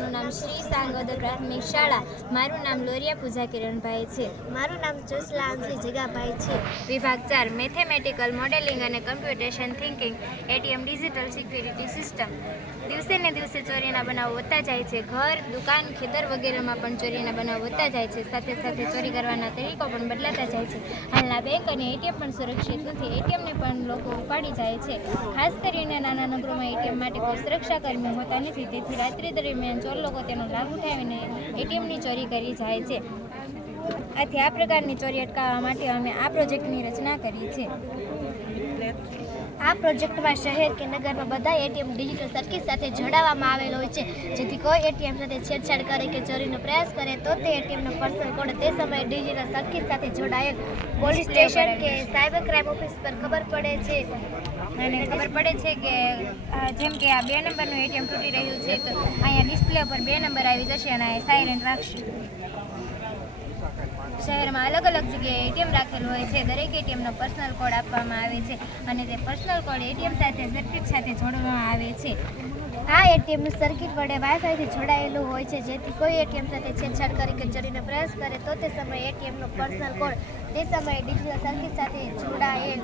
શાળાનું નામ શ્રી સાંગોદર પ્રાથમિક શાળા. મારું નામ લોરિયા પૂજા કિરણભાઈ છે. મારું નામ ચોસલા અંશી જગાભાઈ છે. વિભાગ 4 મેથેમેટિકલ મોડેલિંગ અને computation thinking. ATM digital security system. દિવસે ને દિવસે ચોરીના બનાવો વધતા જાય છે. ઘર, દુકાન, ખેતર વગેરેમાં પણ ચોરીના બનાવો વધતા જાય છે. સાથે સાથે ચોરી કરવાના તરીકો પણ બદલાતા જાય છે. હાલના બેંક અને એટીએમ પણ સુરક્ષિત નથી. એટીએમને પણ લોકો ઉપાડી જાય છે. ખાસ કરીને નાના નગરોમાં એટીએમ માટે કોઈ સુરક્ષાકર્મી હોતા નથી. તેથી રાત્રિ દરમિયાન ચોર લોકો તેનો લાભ ઉઠાવીને એટીએમની ચોરી કરી જાય છે. આથી આ પ્રકારની ચોરી અટકાવવા માટે અમે આ પ્રોજેક્ટની રચના કરી છે. આ પ્રોજેક્ટમાં શહેર કે નગરમાં બધા એટીએમ ડિજિટલ સર્કિટ સાથે જોડાવવામાં આવેલ હોય છે. જેથી કોઈ એટીએમ સાથે છેડછાડ કરે કે ચોરીનો પ્રયાસ કરે તો તે એટીએમનો પર્સનલ કોડ તે સમયે ડિજિટલ સર્કિટ સાથે જોડાયેલ પોલીસ સ્ટેશન કે સાયબર ક્રાઇમ ઓફિસ પર ખબર પડે છે. અને ખબર પડે છે કે જેમ કે આ 2 નંબરનું એટીએમ તૂટી રહ્યું છે, તો અહીંયા ડિસ્પ્લે પર 2 નંબર આવી જશે અને આ સાયરન રાખશે. શહેરમાં અલગ અલગ જગ્યાએ એટીએમ રાખેલું હોય છે. દરેક એટીએમનો પર્સનલ કોડ આપવામાં આવે છે અને તે પર્સનલ કોડ એટીએમ સાથે સર્કિટ સાથે જોડવામાં આવે છે. આ એટીએમનું સર્કિટ વડે વાઈફાઈથી જોડાયેલું હોય છે. જેથી કોઈ એટીએમ સાથે છેડછાડ કરે કે ચોરીનો પ્રયાસ કરે તો તે સમયે એટીએમનો પર્સનલ કોડ તે સમયે ડિજિટલ સર્કિટ સાથે જોડાયેલ